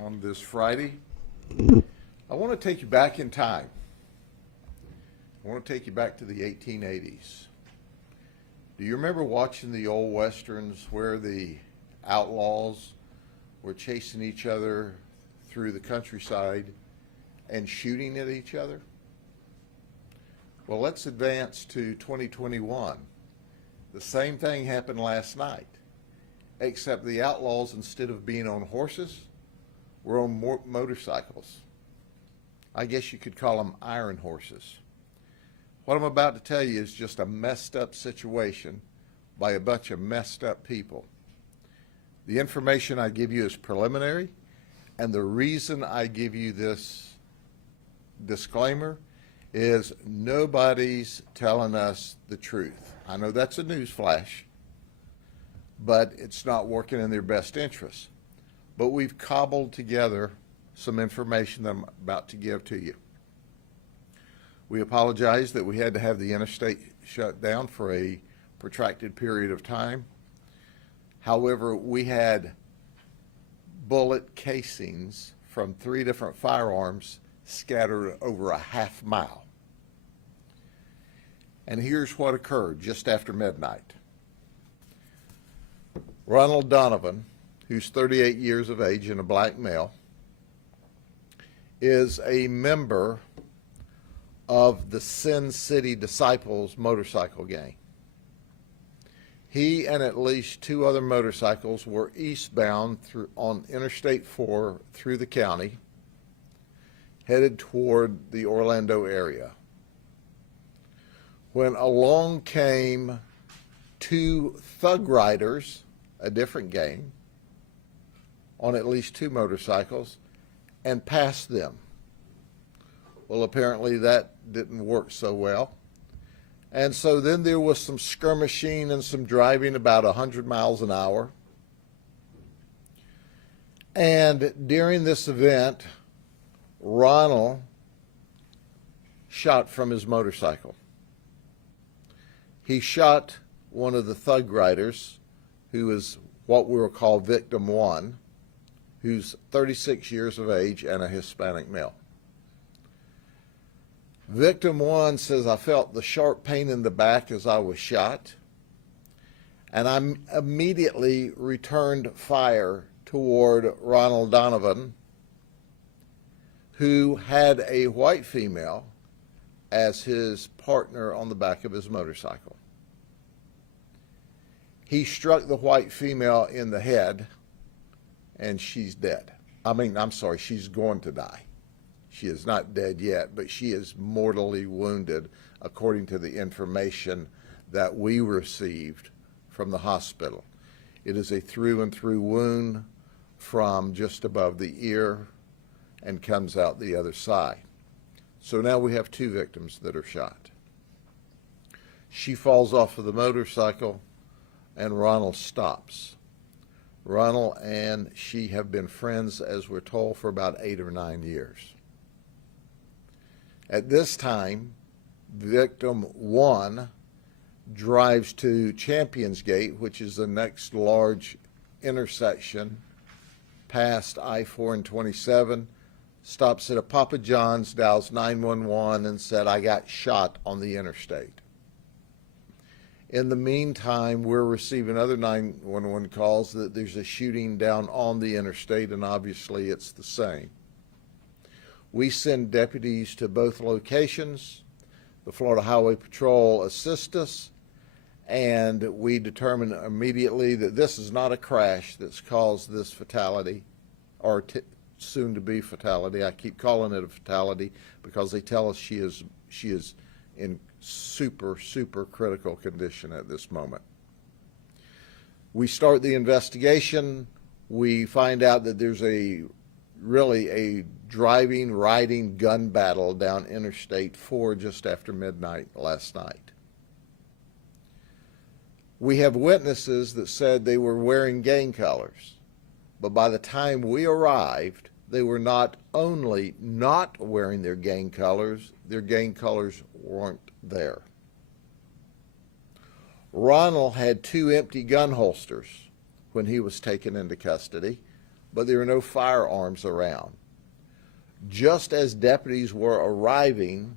on this Friday. I want to take you back in time. I want to take you back to the 1880s. Do you remember watching the old westerns where the outlaws were chasing each other through the countryside and shooting at each other? Well, let's advance to 2021. The same thing happened last night, except the outlaws, instead of being on horses, were on motorcycles. I guess you could call them iron horses. What I'm about to tell you is just a messed up situation by a bunch of messed up people. The information I give you is preliminary, and the reason I give you this disclaimer is nobody's telling us the truth. I know that's a news flash, but it's not working in their best interest. But we've cobbled together some information that I'm about to give to you. We apologize that we had to have the interstate shut down for a protracted period of time. However, we had bullet casings from 3 different firearms scattered over a half mile. And here's what occurred just after midnight. Ronald Donovan, who's 38 years of age and a black male, is a member of the Sin City Disciples motorcycle gang. He and at least 2 other motorcycles were eastbound on Interstate 4 through the county, headed toward the Orlando area, when along came 2 thug riders, a different gang, on at least 2 motorcycles, and passed them. Well, apparently that didn't work so well. And so then there was some skirmishing and some driving about 100 miles an hour. And during this event, Ronald shot from his motorcycle. He shot one of the thug riders, who is what we will call victim 1, who's 36 years of age and a Hispanic male. Victim 1 says, "I felt the sharp pain in the back as I was shot, and I immediately returned fire toward Ronald Donovan, who had a white female as his partner on the back of his motorcycle. He struck the white female in the head, and she's dead. She's going to die. She is not dead yet, but she is mortally wounded, according to the information that we received from the hospital. It is a through-and-through wound from just above the ear and comes out the other side. So now we have 2 victims that are shot. She falls off of the motorcycle, and Ronald stops. Ronald and she have been friends, as we're told, for about 8 or 9 years. At this time, victim 1 drives to Champions Gate, which is the next large intersection past I-4 and 27, stops at a Papa John's, dials 911, and said, "I got shot on the interstate." In the meantime, we're receiving other 911 calls that there's a shooting down on the interstate, and obviously it's the same. We send deputies to both locations. The Florida Highway Patrol assists us, and we determine immediately that this is not a crash that's caused this fatality, or soon-to-be fatality. I keep calling it a fatality because they tell us she is in super critical condition at this moment. We start the investigation. We find out that there's really a riding gun battle down Interstate 4 just after midnight last night. We have witnesses that said they were wearing gang colors, but by the time we arrived, they were not only not wearing their gang colors weren't there. Ronald had 2 empty gun holsters when he was taken into custody. but there were no firearms around. Just as deputies were arriving,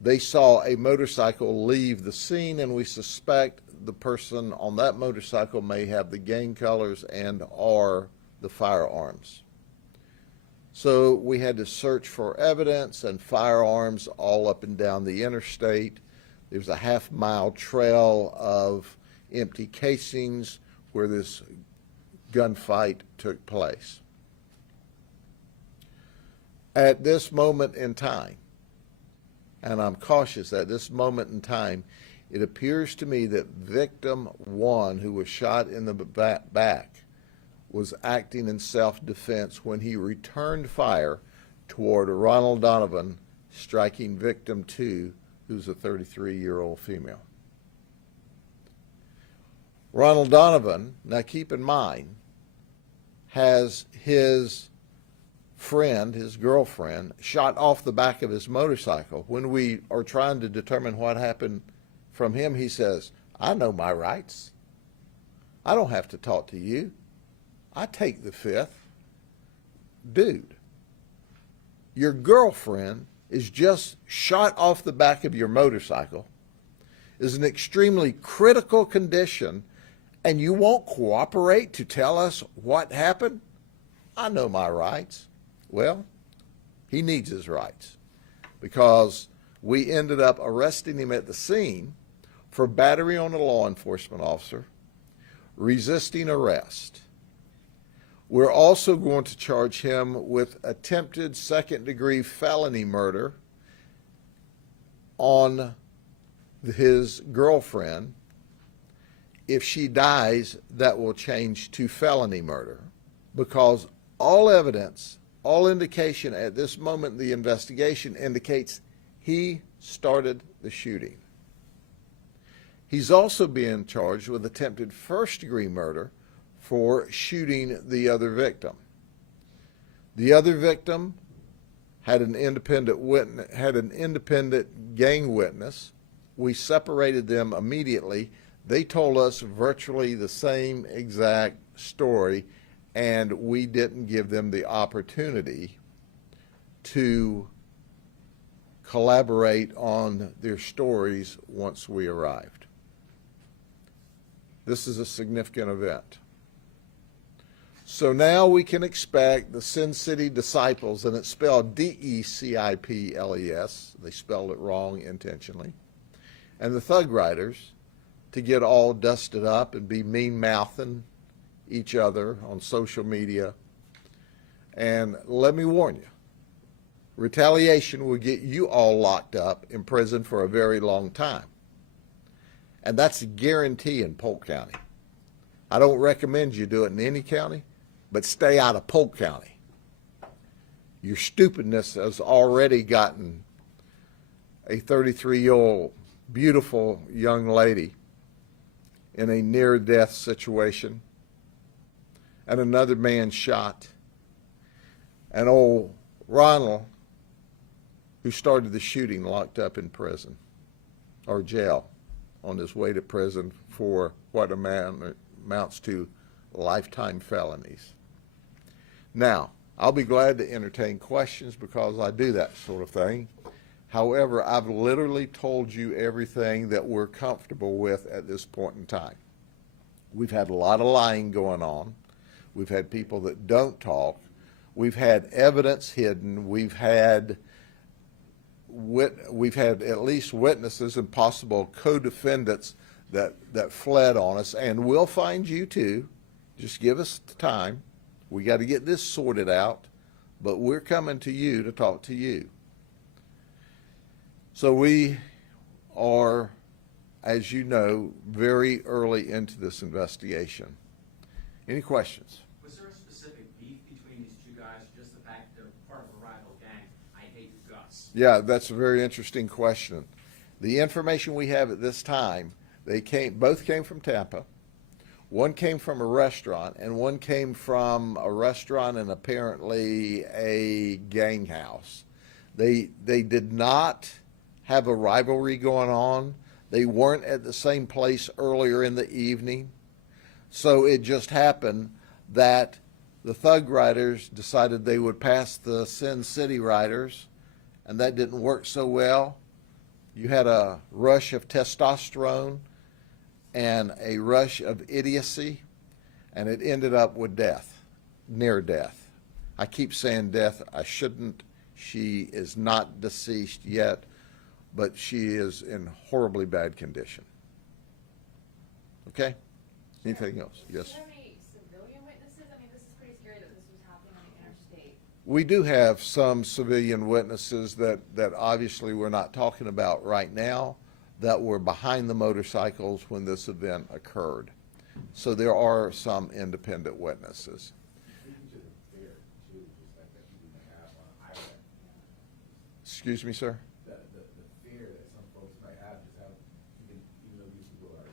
they saw a motorcycle leave the scene, and we suspect the person on that motorcycle may have the gang colors and or the firearms. So we had to search for evidence and firearms all up and down the interstate. There was a half-mile trail of empty casings where this gunfight took place. At this moment in time, and I'm cautious at this moment in time, it appears to me that victim one, who was shot in the back, was acting in self-defense when he returned fire toward Ronald Donovan, striking victim two, who's a 33-year-old female. Ronald Donovan, now keep in mind, has his friend, his girlfriend, shot off the back of his motorcycle. When we are trying to determine what happened from him, he says, "I know my rights. I don't have to talk to you. I take the fifth." Dude, your girlfriend is just shot off the back of your motorcycle, is in extremely critical condition, and you won't cooperate to tell us what happened? I know my rights. Well, he needs his rights, because we ended up arresting him at the scene for battery on a law enforcement officer, resisting arrest. We're also going to charge him with attempted second-degree felony murder on his girlfriend. If she dies, that will change to felony murder, because all evidence, all indication at this moment in the investigation indicates he started the shooting. He's also being charged with attempted first-degree murder for shooting the other victim. The other victim had an independent gang witness. We separated them immediately. They told us virtually the same exact story, and we didn't give them the opportunity to collaborate on their stories once we arrived. This is a significant event. So now we can expect the Sin City Disciples, and it's spelled D-E-C-I-P-L-E-S, they spelled it wrong intentionally, and the Thug Riders to get all dusted up and be mean-mouthing each other on social media. And let me warn you, retaliation will get you all locked up in prison for a very long time. And that's a guarantee in Polk County. I don't recommend you do it in any county, but stay out of Polk County. Your stupidness has already gotten a 33-year-old beautiful young lady in a near-death situation, and another man shot, and old Ronald, who started the shooting, locked up in prison or jail on his way to prison for what amounts to lifetime felonies. Now, I'll be glad to entertain questions because I do that sort of thing. However, I've literally told you everything that we're comfortable with at this point in time. We've had a lot of lying going on. We've had people that don't talk. We've had evidence hidden. We've had at least witnesses and possible co-defendants that fled on us, and we'll find you too. Just give us the time. We got to get this sorted out, but we're coming to you to talk to you. So we are, as you know, very early into this investigation. Any questions? Was there a specific beef between these two guys, or just the fact they're part of a rival gang? I hate Gus. Yeah, that's a very interesting question. The information we have at this time, both came from Tampa. One came from a restaurant, and one came from a restaurant and apparently a gang house. They did not have a rivalry going on. They weren't at the same place earlier in the evening. So it just happened that the Thug Riders decided they would pass the Sin City Riders, and that didn't work so well. You had a rush of testosterone and a rush of idiocy, and it ended up with death, near death. I keep saying death. I shouldn't. She is not deceased yet, but she is in horribly bad condition. Okay? Anything else? Yes. Do you have any civilian witnesses? I mean, this is pretty scary that this was happening on the interstate. We do have some civilian witnesses that obviously we're not talking about right now that were behind the motorcycles when this event occurred. So there are some independent witnesses. Excuse me, sir? The fear that some folks might have, just have, even though these people are,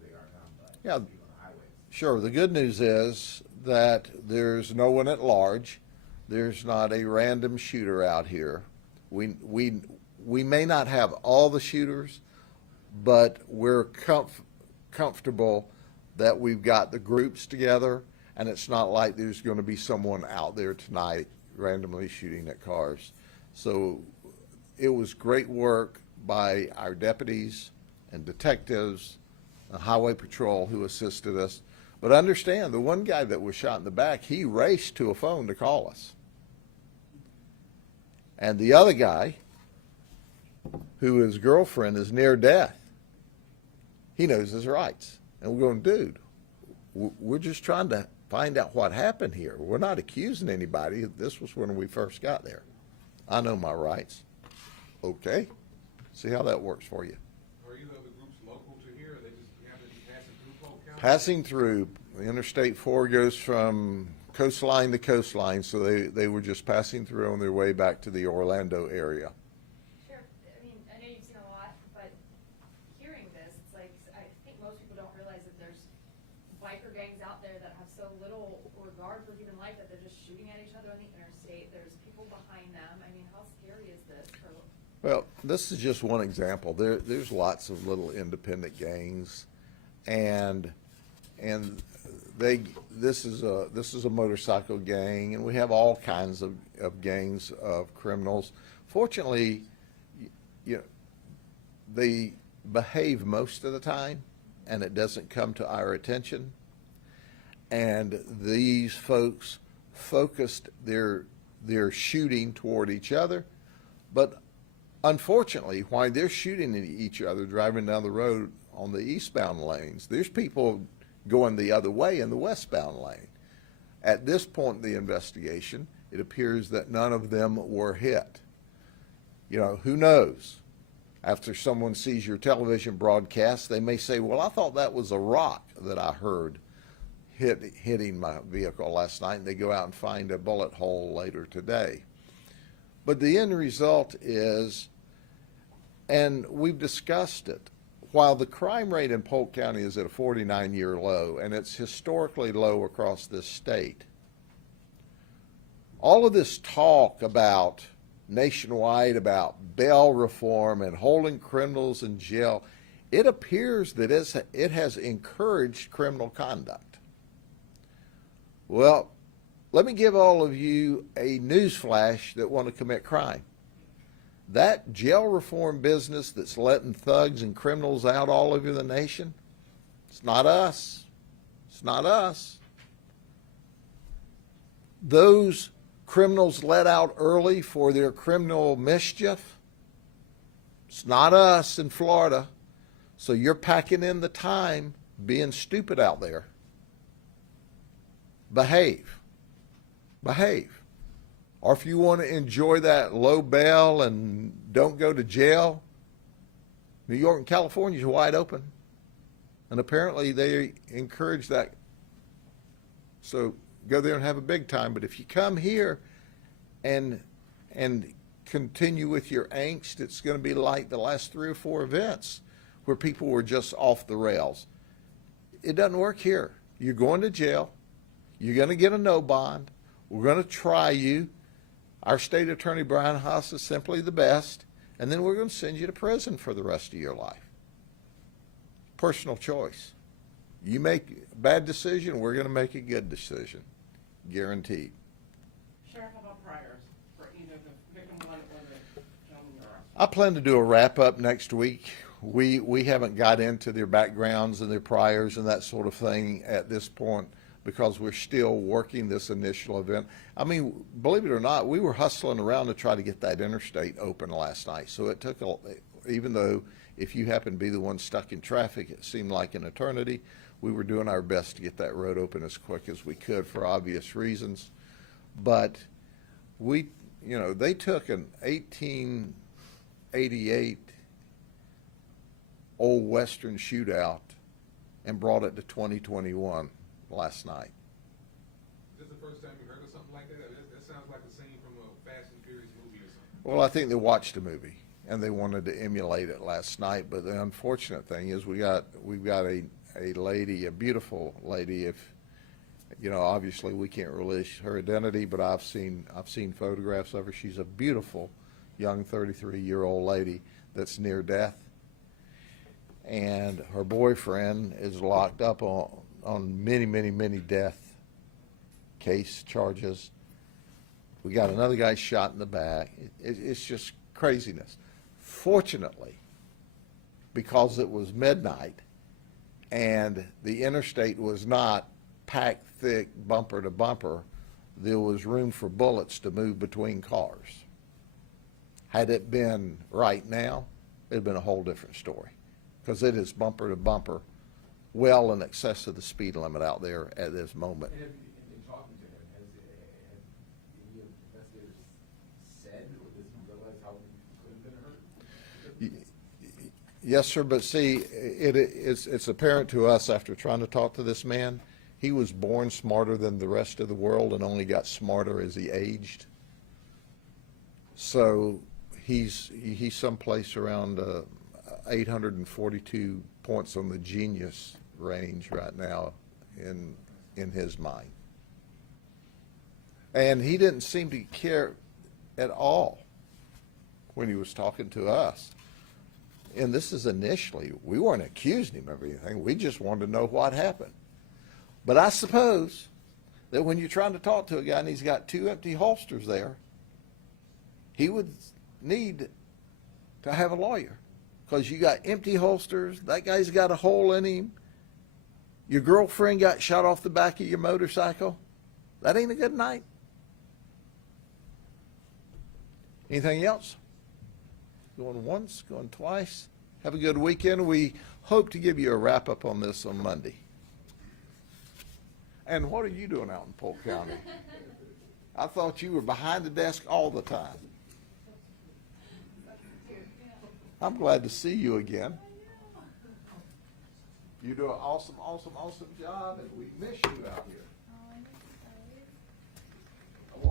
they aren't harmed by Yeah. people on the highways. Sure. The good news is that there's no one at large. There's not a random shooter out here. We may not have all the shooters, but we're comfortable that we've got the groups together, and it's not like there's going to be someone out there tonight randomly shooting at cars. So it was great work by our deputies and detectives, the highway patrol who assisted us. But understand, the one guy that was shot in the back, he raced to a phone to call us. And the other guy, who his girlfriend is near death, he knows his rights. And we're going, dude, we're just trying to find out what happened here. We're not accusing anybody. This was when we first got there. I know my rights. Okay. See how that works for you. Are either of the groups local to here, or they just happen to be passing through Polk County? Passing through, Interstate 4 goes from coastline to coastline, so they were just passing through on their way back to the Orlando area. Sheriff, I mean, I know you've seen a lot, but hearing this, it's like, I think most people don't realize that there's biker gangs out there that have so little regard for human life that they're just shooting at each other on the interstate. There's people behind them. I mean, how scary is this? Well, this is just one example. There's lots of little independent gangs, and this is a motorcycle gang, and we have all kinds of gangs of criminals. Fortunately, they behave most of the time, and it doesn't come to our attention. And these folks focused their shooting toward each other, but unfortunately, while they're shooting at each other driving down the road on the eastbound lanes, there's people going the other way in the westbound lane. At this point in the investigation, it appears that none of them were hit. You know, who knows? After someone sees your television broadcast, they may say, well, I thought that was a rock that I heard hitting my vehicle last night, and they go out and find a bullet hole later today. But the end result is, and we've discussed it, while the crime rate in Polk County is at a 49-year low, and it's historically low across this state, all of this talk about nationwide about bail reform and holding criminals in jail, it appears that it has encouraged criminal conduct. Well, let me give all of you a news flash that want to commit crime. That jail reform business that's letting thugs and criminals out all over the nation, it's not us. It's not us. Those criminals let out early for their criminal mischief, it's not us in Florida. So you're packing in the time being stupid out there. Behave. Behave. Or if you want to enjoy that low bail and don't go to jail, New York and California is wide open. And apparently they encourage that. So go there and have a big time. But if you come here and continue with your angst, it's going to be like the last 3 or 4 events where people were just off the rails. It doesn't work here. You're going to jail. You're going to get a no bond. We're going to try you. Our state attorney, Brian Haas, is simply the best. And then we're going to send you to prison for the rest of your life. Personal choice. You make a bad decision, we're going to make a good decision. guaranteed. Sheriff, how about priors for either the victim one or the gentleman you're arresting? I plan to do a wrap-up next week. We haven't got into their backgrounds and their priors and that sort of thing at this point because we're still working this initial event. I mean, believe it or not, we were hustling around to try to get that interstate open last night. So it took, even though if you happen to be the one stuck in traffic, it seemed like an eternity, we were doing our best to get that road open as quick as we could for obvious reasons. But they took an 1888 old Western shootout and brought it to 2021 last night. Is this the first time you heard of something like that? That sounds like a scene from a Fast and Furious movie or something. Well, I think they watched the movie and they wanted to emulate it last night. But the unfortunate thing is we've got a lady, a beautiful lady. If obviously we can't release her identity, but I've seen photographs of her. She's a beautiful young 33-year-old lady that's near death. And her boyfriend is locked up on many death case charges. We got another guy shot in the back. It's just craziness. Fortunately, because it was midnight and the interstate was not packed thick bumper to bumper, there was room for bullets to move between cars. Had it been right now, it'd been a whole different story. Because it is bumper to bumper, well in excess of the speed limit out there at this moment. And in talking to him, have any investigators said, or does he realize how he could have been hurt? Yes, sir, but see, it's apparent to us after trying to talk to this man, he was born smarter than the rest of the world and only got smarter as he aged. So he's someplace around 842 points on the genius range right now in his mind. And he didn't seem to care at all when he was talking to us. And this is initially, we weren't accusing him of anything. We just wanted to know what happened. But I suppose that when you're trying to talk to a guy and he's got two empty holsters there, he would need to have a lawyer. Because you got empty holsters, that guy's got a hole in him, your girlfriend got shot off the back of your motorcycle. That ain't a good night. Anything else? Going once, going twice. Have a good weekend. We hope to give you a wrap-up on this on Monday. And what are you doing out in Polk County? I thought you were behind the desk all the time. I'm glad to see you again. You do an awesome job, and we miss you out here.